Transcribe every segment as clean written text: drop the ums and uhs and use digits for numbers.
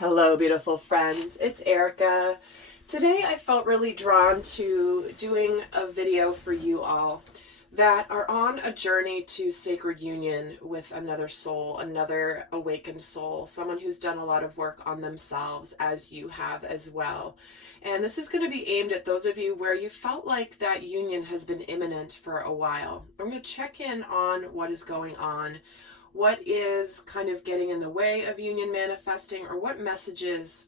Hello, beautiful friends. It's Erika. Today I felt really drawn to doing a video for you all that are on a journey to sacred union with another soul, another awakened soul, someone who's done a lot of work on themselves, as you have as well. And this is going to be aimed at those of you where you felt like that union has been imminent for a while. I'm going to check in on what is going on, what is kind of getting in the way of union manifesting, or what messages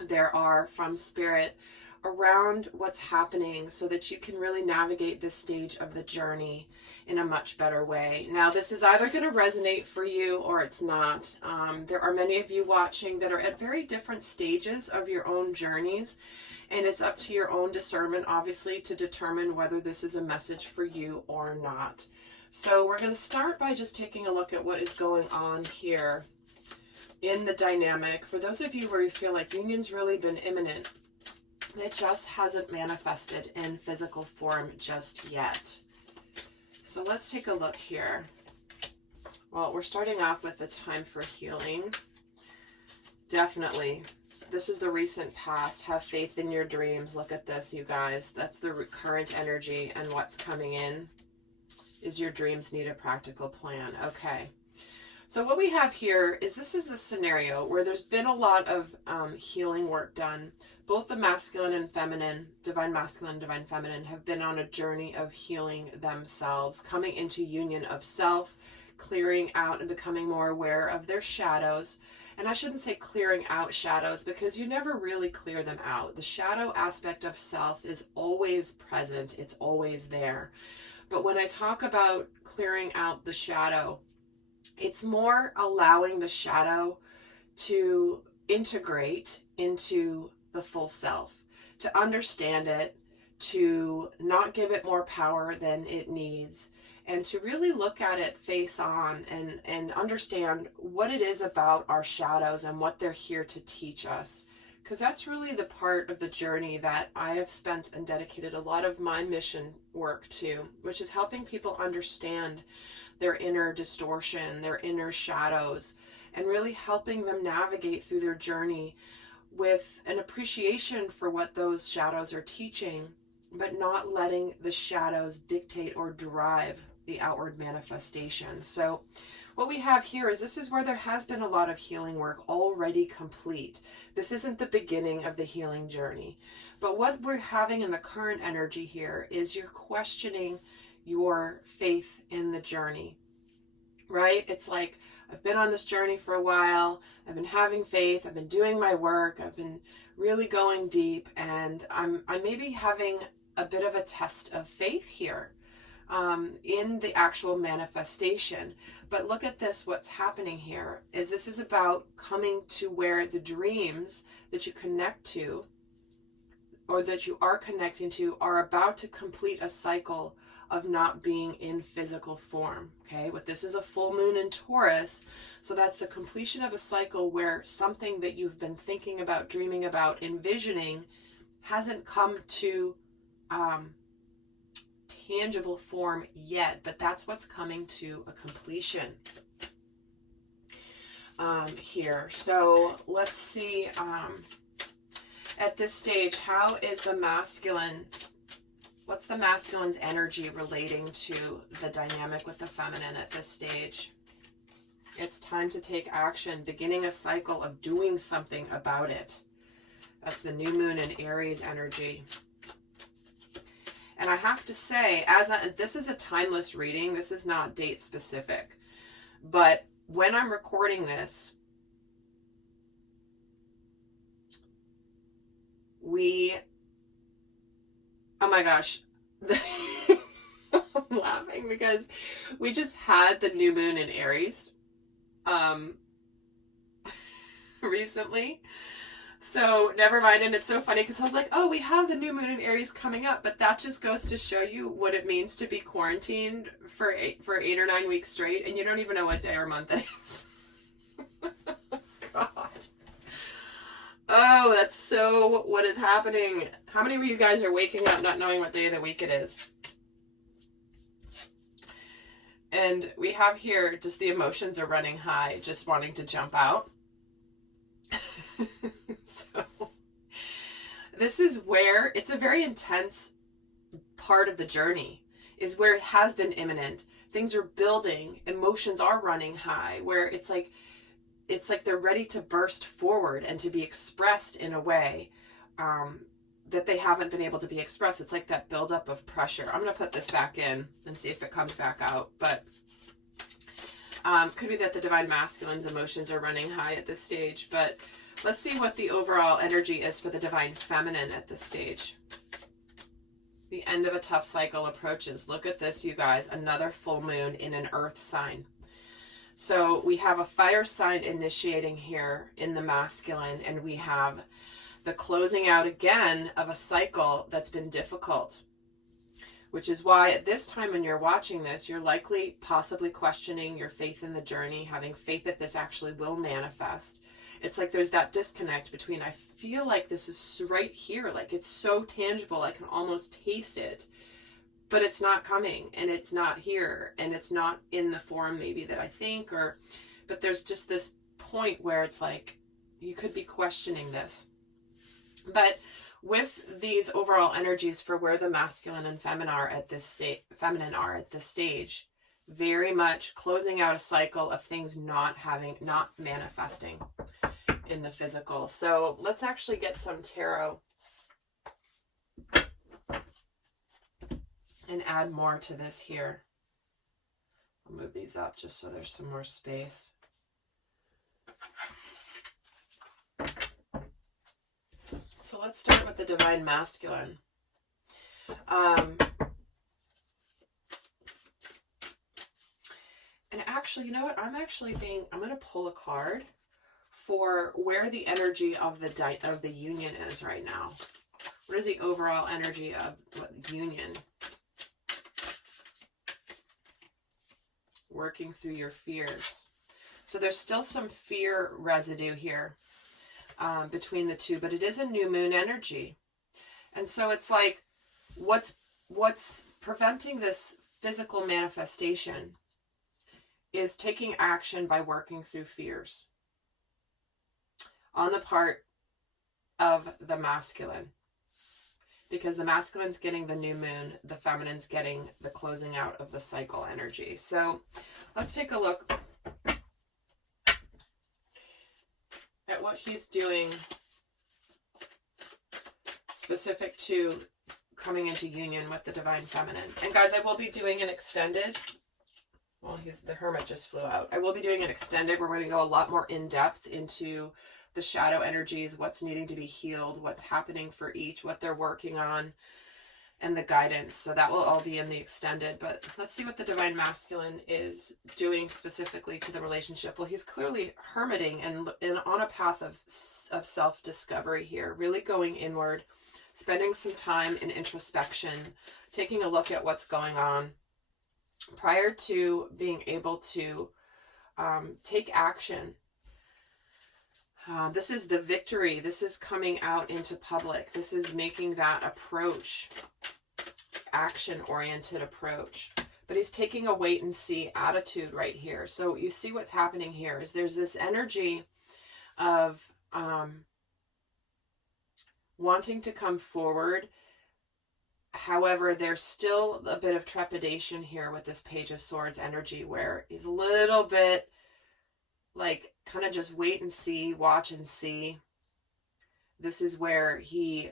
there are from spirit around what's happening so that you can really navigate this stage of the journey in a much better way. Now, this is either going to resonate for you or it's not. There are many of you watching that are at very different stages of your own journeys, and it's up to your own discernment, obviously, to determine whether this is a message for you or not. So we're going to start by just taking a look at what is going on here in the dynamic. For those of you where you feel like union's really been imminent, it just hasn't manifested in physical form just yet. So let's take a look here. Well, we're starting off with the time for healing. Definitely. This is the recent past. Have faith in your dreams. Look at this, you guys. That's the current energy, and what's coming in is your dreams need a practical plan. Okay. So what we have here is, this is the scenario where there's been a lot of healing work done. Both the masculine and feminine, divine masculine, divine feminine, have been on a journey of healing themselves, coming into union of self, clearing out and becoming more aware of their shadows. And I shouldn't say clearing out shadows, because you never really clear them out. The shadow aspect of self is always present. It's always there. But when I talk about clearing out the shadow, it's more allowing the shadow to integrate into the full self, to understand it, to not give it more power than it needs, and to really look at it face on and understand what it is about our shadows and what they're here to teach us. Because that's really the part of the journey that I have spent and dedicated a lot of my mission work to, which is helping people understand their inner distortion, their inner shadows, and really helping them navigate through their journey with an appreciation for what those shadows are teaching, but not letting the shadows dictate or drive the outward manifestation. So what we have here is, this is where there has been a lot of healing work already complete. This isn't the beginning of the healing journey. But what we're having in the current energy here is you're questioning your faith in the journey, right? It's like, I've been on this journey for a while. I've been having faith. I've been doing my work. I've been really going deep, and I'm maybe having a bit of a test of faith here in the actual manifestation. But look at this, what's happening here is, this is about coming to where the dreams that you connect to, or that you are connecting to, are about to complete a cycle of not being in physical form. Okay, but this is a full moon in Taurus, so that's the completion of a cycle where something that you've been thinking about, dreaming about, envisioning hasn't come to tangible form yet, but that's what's coming to a completion here. So let's see, at this stage, how is the masculine, what's the masculine's energy relating to the dynamic with the feminine at this stage? It's time to take action, beginning a cycle of doing something about it. That's the new moon in Aries energy. And I have to say, this is a timeless reading. This is not date specific. But when I'm recording this, oh my gosh, I'm laughing because we just had the new moon in Aries recently. So never mind. And it's so funny because I was like, oh, we have the new moon in Aries coming up, but that just goes to show you what it means to be quarantined for 8 or 9 weeks straight, and you don't even know what day or month it is. God. Oh, that's so what is happening. How many of you guys are waking up not knowing what day of the week it is? And we have here just the emotions are running high, just wanting to jump out. So this is where it's a very intense part of the journey, is where it has been imminent. Things are building, emotions are running high, where it's like they're ready to burst forward and to be expressed in a way that they haven't been able to be expressed. It's like that buildup of pressure. I'm going to put this back in and see if it comes back out. But could be that the divine masculine's emotions are running high at this stage. But let's see what the overall energy is for the divine feminine at this stage. The end of a tough cycle approaches. Look at this, you guys. Another full moon in an earth sign. So we have a fire sign initiating here in the masculine, and we have the closing out again of a cycle that's been difficult, which is why at this time when you're watching this, you're likely possibly questioning your faith in the journey, having faith that this actually will manifest. It's like there's that disconnect between, I feel like this is right here, like it's so tangible, I can almost taste it, but it's not coming, and it's not here, and it's not in the form maybe that I think, but there's just this point where it's like you could be questioning this. But with these overall energies for where the masculine and feminine are at this stage, very much closing out a cycle of things not manifesting in the physical. So let's actually get some tarot and add more to this here. I'll move these up just so there's some more space. So let's start with the divine masculine. And actually, you know what? I'm going to pull a card for where the energy of the union is right now. What is the overall energy of union? Working through your fears. So there's still some fear residue here between the two, but it is a new moon energy. And so it's like, what's preventing this physical manifestation is taking action by working through fears on the part of the masculine. Because the masculine's getting the new moon, the feminine's getting the closing out of the cycle energy. So let's take a look at what he's doing specific to coming into union with the divine feminine. And guys, I will be doing an extended, well, the hermit just flew out. I will be doing an extended. We're going to go a lot more in depth into the shadow energies, what's needing to be healed, what's happening for each, what they're working on, and the guidance. So that will all be in the extended. But let's see what the divine masculine is doing specifically to the relationship. Well, he's clearly hermiting and on a path of self-discovery here, really going inward, spending some time in introspection, taking a look at what's going on prior to being able to take action. This is the victory. This is coming out into public. This is making that approach, action-oriented approach. But he's taking a wait-and-see attitude right here. So you see what's happening here is there's this energy of wanting to come forward. However, there's still a bit of trepidation here with this Page of Swords energy where he's a little bit like kind of just wait and see, watch and see. This is where he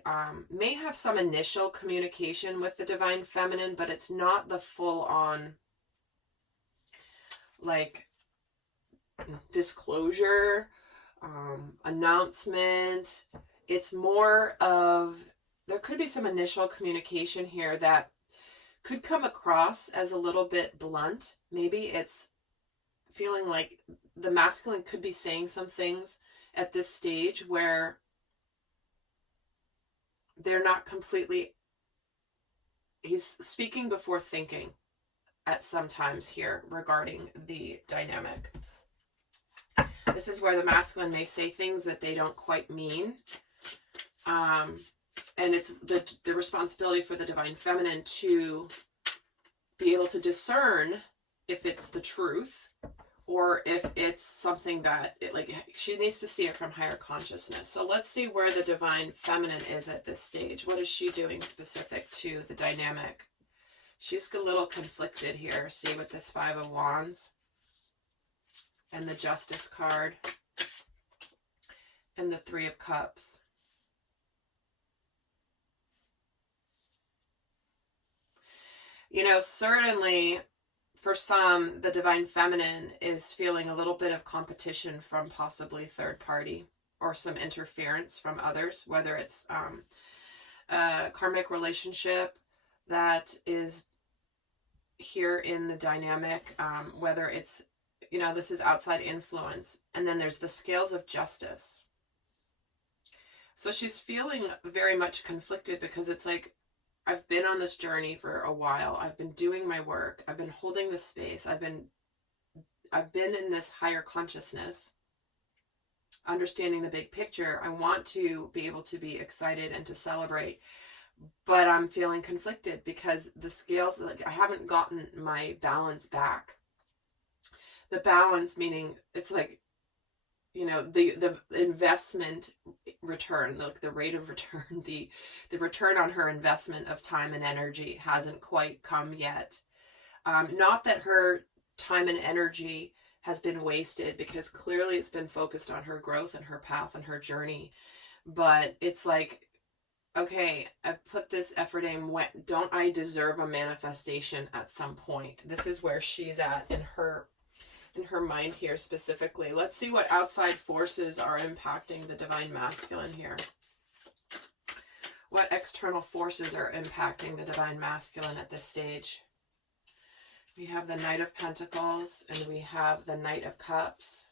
may have some initial communication with the divine feminine, but it's not the full-on like disclosure, announcement. It's more of, there could be some initial communication here that could come across as a little bit blunt. Maybe it's feeling like the masculine could be saying some things at this stage where they're not completely, he's speaking before thinking at some times here regarding the dynamic. This is where the masculine may say things that they don't quite mean. And it's the responsibility for the divine feminine to be able to discern if it's the truth or if it's something that she needs to see it from higher consciousness. So let's see where the divine feminine is at this stage. What is she doing specific to the dynamic? She's a little conflicted here. See, with this 5 of Wands and the Justice card and the 3 of Cups. You know, certainly for some, the divine feminine is feeling a little bit of competition from possibly third party or some interference from others, whether it's a karmic relationship that is here in the dynamic, whether it's, you know, this is outside influence. And then there's the scales of justice. So she's feeling very much conflicted because it's like, I've been on this journey for a while. I've been doing my work. I've been holding this space. I've been in this higher consciousness, understanding the big picture. I want to be able to be excited and to celebrate, but I'm feeling conflicted because the scales, like, I haven't gotten my balance back. The balance meaning it's like, you know, the investment return, the rate of return, the return on her investment of time and energy hasn't quite come yet. Not that her time and energy has been wasted, because clearly it's been focused on her growth and her path and her journey. But it's like, okay, I've put this effort in. Don't I deserve a manifestation at some point? This is where she's at in her mind here specifically. Let's see what outside forces are impacting the divine masculine here. What external forces are impacting the divine masculine at this stage? We have the Knight of Pentacles and we have the Knight of Cups,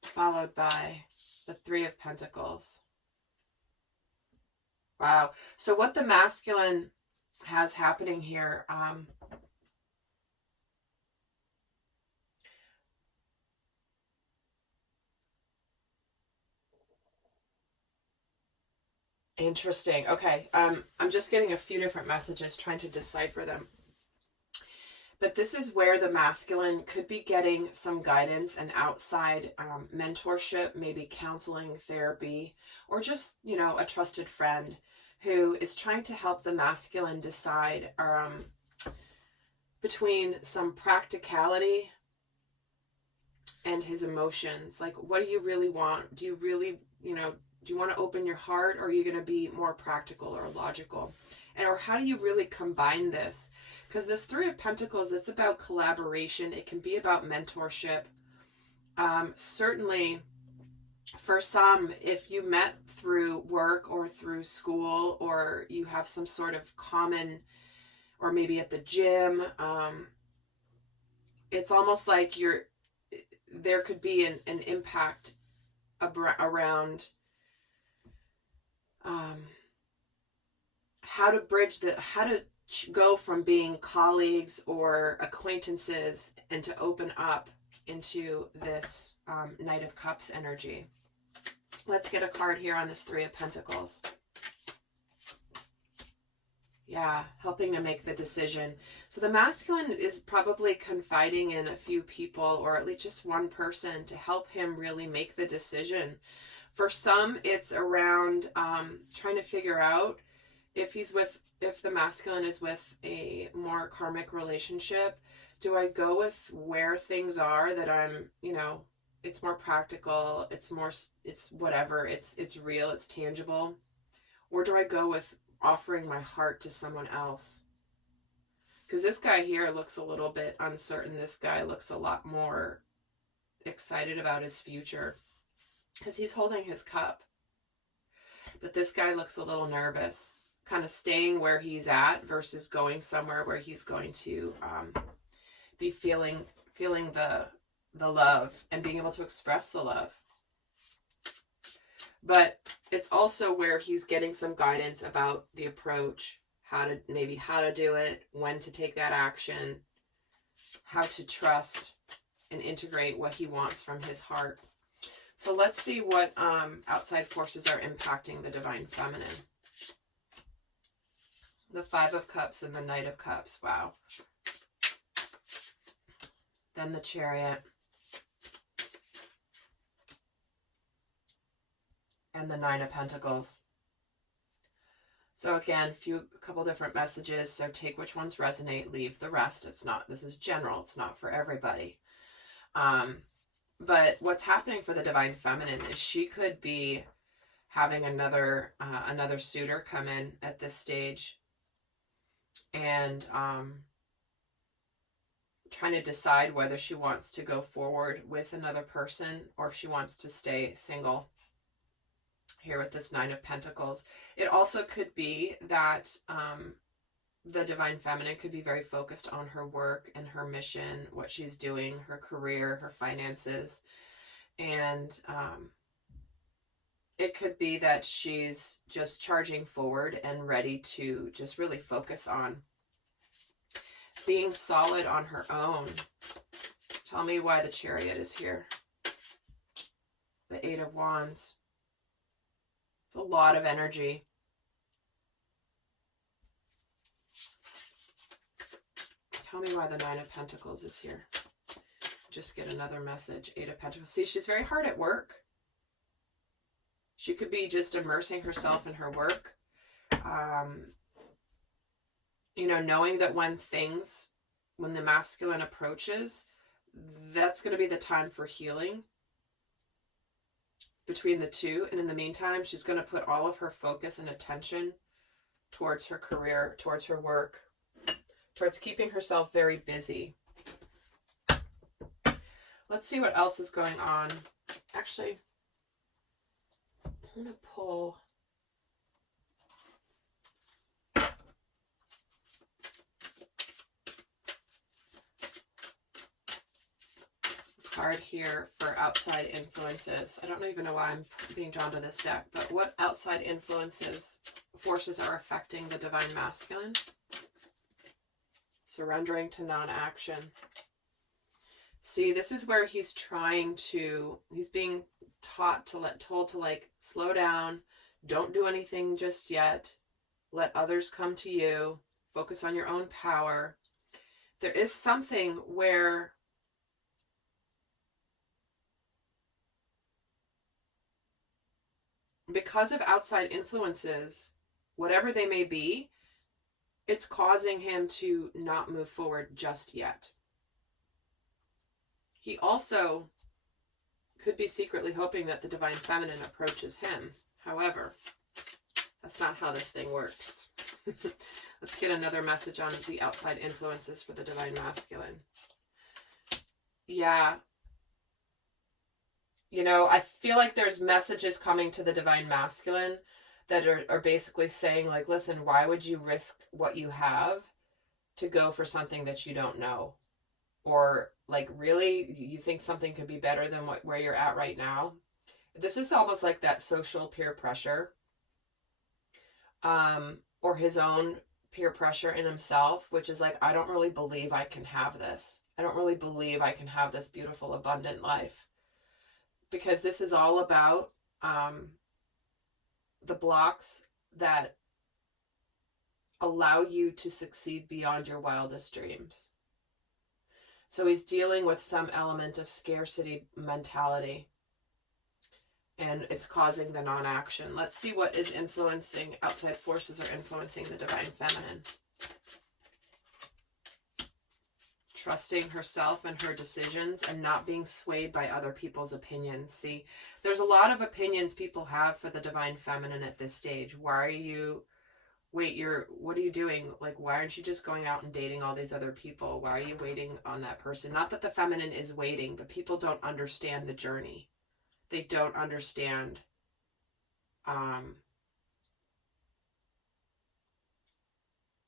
followed by the 3 of Pentacles. Wow. So what the masculine has happening here, interesting. Okay. I'm just getting a few different messages, trying to decipher them. But this is where the masculine could be getting some guidance and outside mentorship, maybe counseling, therapy, or just, you know, a trusted friend who is trying to help the masculine decide between some practicality and his emotions. Like, what do you really want? Do you really, you know, do you want to open your heart, or are you going to be more practical or logical? And or how do you really combine this? Because this 3 of Pentacles, it's about collaboration. It can be about mentorship. Certainly, for some, if you met through work or through school, or you have some sort of common, or maybe at the gym, it's almost like there could be an impact around how to bridge how to go from being colleagues or acquaintances and to open up into this Knight of Cups energy. Let's get a card here on this 3 of Pentacles. Yeah, helping to make the decision. So the masculine is probably confiding in a few people, or at least just one person, to help him really make the decision. For some, it's around trying to figure out if the masculine is with a more karmic relationship. Do I go with where things are that I'm, you know, it's more practical, it's whatever, it's real, it's tangible? Or do I go with offering my heart to someone else? Because this guy here looks a little bit uncertain. This guy looks a lot more excited about his future because he's holding his cup. But this guy looks a little nervous, kind of staying where he's at versus going somewhere where he's going to be feeling the love and being able to express the love. But it's also where he's getting some guidance about the approach, how to do it, when to take that action, how to trust and integrate what he wants from his heart. So let's see what outside forces are impacting the divine feminine. The 5 of Cups and the Knight of Cups. Wow. then the Chariot, and the Nine of Pentacles. So again, a couple different messages. So take which ones resonate, leave the rest. This is general. It's not for everybody. But what's happening for the Divine Feminine is she could be having another suitor come in at this stage, and trying to decide whether she wants to go forward with another person or if she wants to stay single. Here with this Nine of Pentacles. It also could be that the Divine Feminine could be very focused on her work and her mission, what she's doing, her career, her finances. And it could be that she's just charging forward and ready to just really focus on being solid on her own. Tell me why the Chariot is here. The Eight of Wands. It's a lot of energy. Tell me why the Nine of Pentacles is here. Just get another message. Eight of Pentacles. See, she's very hard at work. She could be just immersing herself in her work. You know, knowing that when the masculine approaches, that's going to be the time for healing between the two. And in the meantime, she's going to put all of her focus and attention towards her career, towards her work, towards keeping herself very busy. Let's see what else is going on. Actually, I'm going to pull card here for outside influences. I don't even know why I'm being drawn to this deck, but what outside forces are affecting the Divine Masculine? Surrendering to non-action. See, this is where he's being told to like slow down, don't do anything just yet, let others come to you, focus on your own power. There is something where because of outside influences, whatever they may be, it's causing him to not move forward just yet. He also could be secretly hoping that the Divine Feminine approaches him. However, that's not how this thing works. Let's get another message on the outside influences for the Divine Masculine. Yeah. You know, I feel like there's messages coming to the Divine Masculine that are basically saying, like, listen, why would you risk what you have to go for something that you don't know? Or, like, really, you think something could be better than where you're at right now? This is almost like that social peer pressure, or his own peer pressure in himself, which is like, I don't really believe I can have this. I don't really believe I can have this beautiful, abundant life. Because this is all about the blocks that allow you to succeed beyond your wildest dreams. So he's dealing with some element of scarcity mentality, and it's causing the non-action. Let's see what is influencing, outside forces are influencing the Divine Feminine. Trusting herself and her decisions and not being swayed by other people's opinions. See, there's a lot of opinions people have for the Divine Feminine at this stage. What are you doing? Like, why aren't you just going out and dating all these other people? Why are you waiting on that person? Not that the feminine is waiting, but people don't understand the journey. They don't understand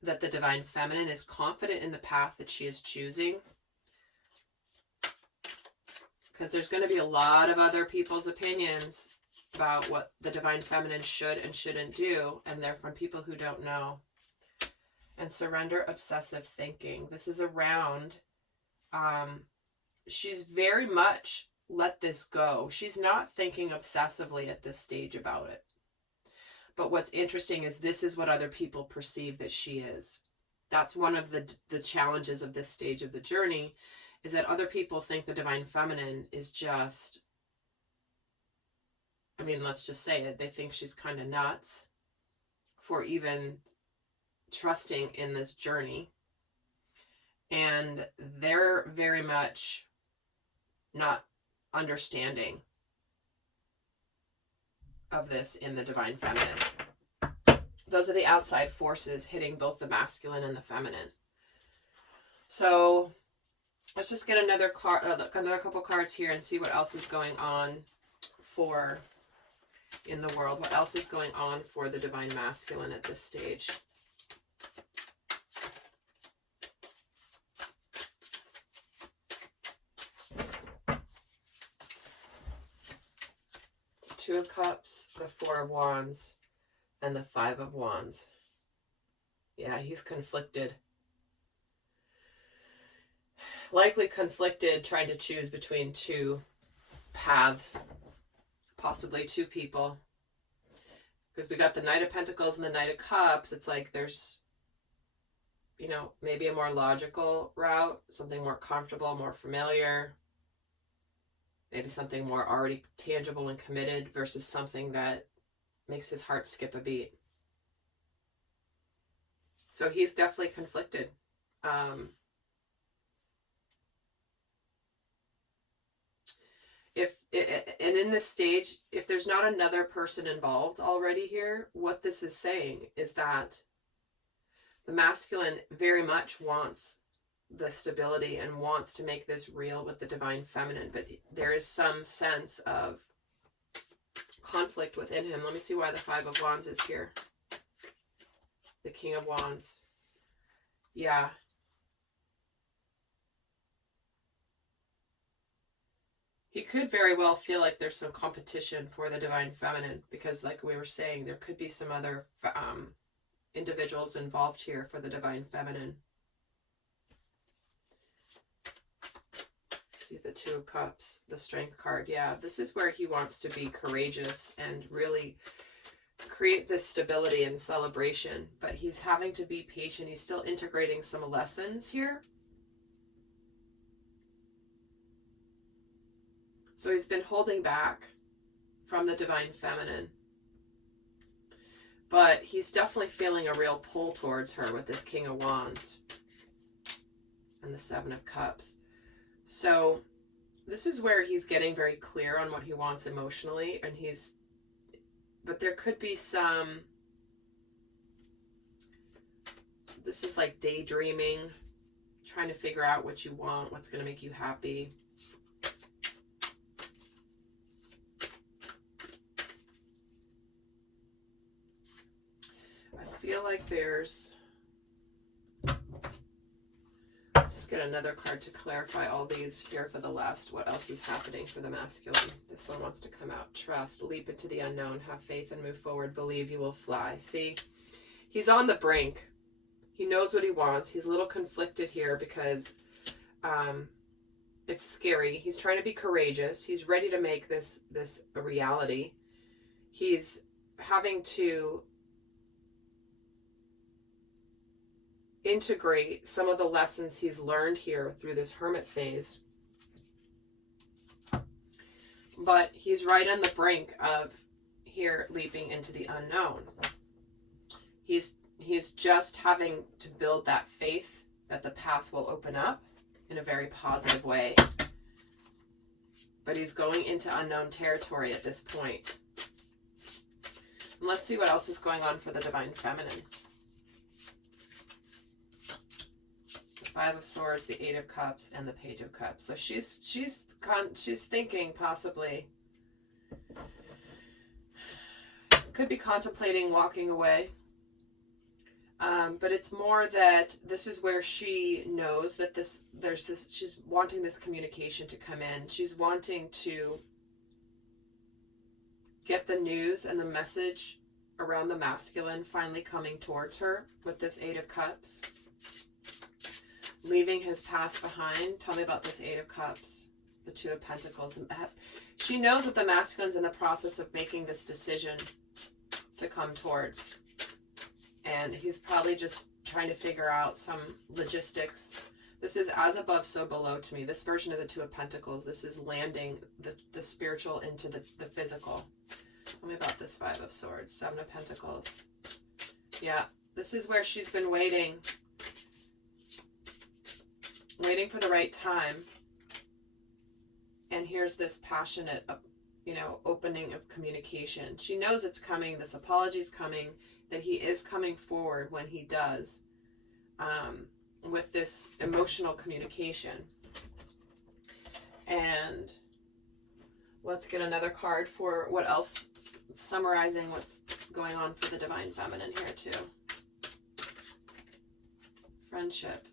that the Divine Feminine is confident in the path that she is choosing. Because there's going to be a lot of other people's opinions about what the Divine Feminine should and shouldn't do, and they're from people who don't know. And surrender obsessive thinking. This is around, she's very much let this go. She's not thinking obsessively at this stage about it. But what's interesting is this is what other people perceive that she is. That's one of the challenges of this stage of the journey, is that other people think the divine feminine is just, I mean, let's just say it, they think she's kind of nuts for even trusting in this journey. And they're very much not understanding of this in the divine feminine. Those are the outside forces hitting both the masculine and the feminine. So let's just get another couple cards here and see what else is going on for in the world. What else is going on for the divine masculine at this stage? Two of Cups, the Four of Wands, and the Five of Wands. Yeah, he's conflicted. Likely conflicted, trying to choose between two paths, possibly two people. Because we got the Knight of Pentacles and the Knight of Cups. It's like there's, you know, maybe a more logical route, something more comfortable, more familiar. Maybe something more already tangible and committed versus something that makes his heart skip a beat. So he's definitely conflicted. And in this stage, if there's not another person involved already here, what this is saying is that the masculine very much wants the stability and wants to make this real with the divine feminine, but there is some sense of conflict within him. Let me see why the Five of Wands is here. The King of Wands. Yeah. He could very well feel like there's some competition for the divine feminine because, like we were saying, there could be some other individuals involved here for the divine feminine. See the Two of Cups, the Strength card. Yeah, this is where he wants to be courageous and really create this stability and celebration, but he's having to be patient. He's still integrating some lessons here. So he's been holding back from the divine feminine, but he's definitely feeling a real pull towards her with this King of Wands and the Seven of Cups. So this is where he's getting very clear on what he wants emotionally, and but there could be some, this is like daydreaming, trying to figure out what you want, what's going to make you happy. I feel like there's, let's just get another card to clarify all these here for the last. What else is happening for the masculine? This one wants to come out. Trust, leap into the unknown, have faith and move forward, believe you will fly. See, he's on the brink. He knows what he wants. He's a little conflicted here because it's scary. He's trying to be courageous. He's ready to make this a reality. He's having to integrate some of the lessons he's learned here through this hermit phase. But he's right on the brink of here leaping into the unknown. He's just having to build that faith that the path will open up in a very positive way. But he's going into unknown territory at this point. And let's see what else is going on for the divine feminine. Five of Swords, the Eight of Cups, and the Page of Cups. So she's thinking possibly, could be contemplating walking away. But it's more that this is where she knows that she's wanting this communication to come in. She's wanting to get the news and the message around the masculine finally coming towards her with this Eight of Cups. Leaving his past behind. Tell me about this Eight of Cups. The Two of Pentacles. She knows that the masculine's in the process of making this decision to come towards. And he's probably just trying to figure out some logistics. This is as above, so below to me. This version of the Two of Pentacles, this is landing the spiritual into the physical. Tell me about this Five of Swords, Seven of Pentacles. Yeah, this is where she's been waiting for the right time. And here's this passionate, you know, opening of communication. She knows it's coming. This apology's coming, that he is coming forward when he does, with this emotional communication. And let's get another card for what else, summarizing what's going on for the Divine Feminine here too. Friendship.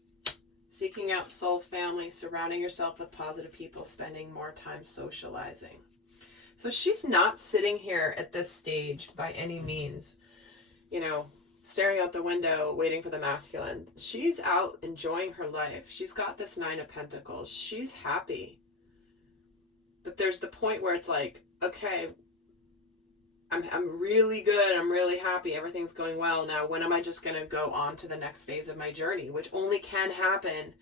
Seeking out soul family, surrounding yourself with positive people, spending more time socializing. So she's not sitting here at this stage by any means, you know, staring out the window, waiting for the masculine. She's out enjoying her life. She's got this Nine of Pentacles. She's happy. But there's the point where it's like, okay, I'm really good. I'm really happy. Everything's going well. Now, when am I just going to go on to the next phase of my journey, which only can happen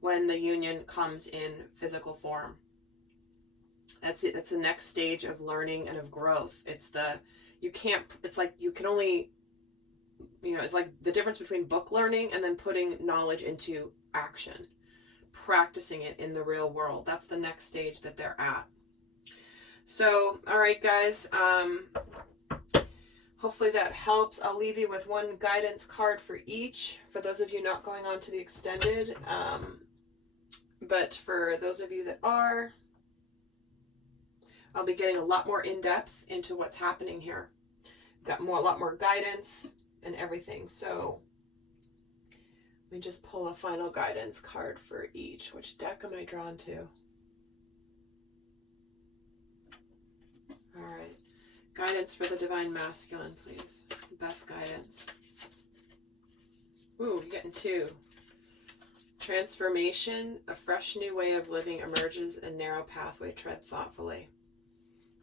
when the union comes in physical form. That's it. That's the next stage of learning and of growth. It's like you can only, you know, it's like the difference between book learning and then putting knowledge into action, practicing it in the real world. That's the next stage that they're at. So, all right, guys, hopefully that helps. I'll leave you with one guidance card for each, for those of you not going on to the extended. But for those of you that are, I'll be getting a lot more in-depth into what's happening here. Got a lot more guidance and everything. So let me just pull a final guidance card for each. Which deck am I drawn to? All right. Guidance for the Divine Masculine, please. It's the best guidance. Ooh, you're getting two. Transformation. A fresh new way of living emerges. A narrow pathway. Tread thoughtfully.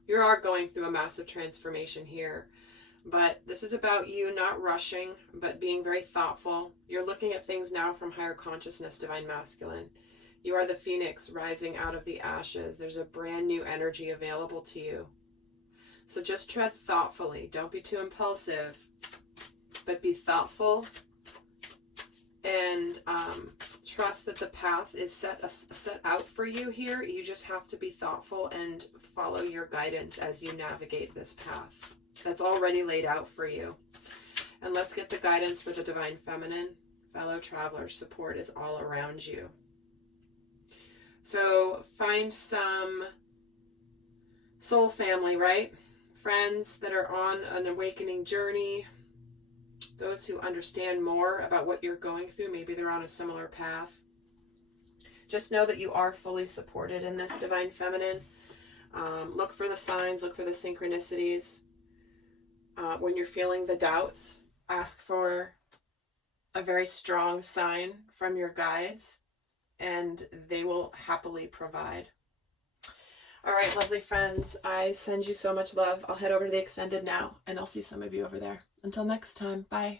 You are going through a massive transformation here. But this is about you not rushing, but being very thoughtful. You're looking at things now from higher consciousness, Divine Masculine. You are the phoenix rising out of the ashes. There's a brand new energy available to you. So just tread thoughtfully. Don't be too impulsive, but be thoughtful and trust that the path is set out for you here. You just have to be thoughtful and follow your guidance as you navigate this path that's already laid out for you. And let's get the guidance for the Divine Feminine. Fellow travelers, support is all around you. So find some soul family, right? Friends that are on an awakening journey, those who understand more about what you're going through. Maybe they're on a similar path. Just know that you are fully supported in this, Divine Feminine. Look for the signs, look for the synchronicities. When you're feeling the doubts, ask for a very strong sign from your guides, and they will happily provide. All right, lovely friends, I send you so much love. I'll head over to the extended now, and I'll see some of you over there. Until next time, bye.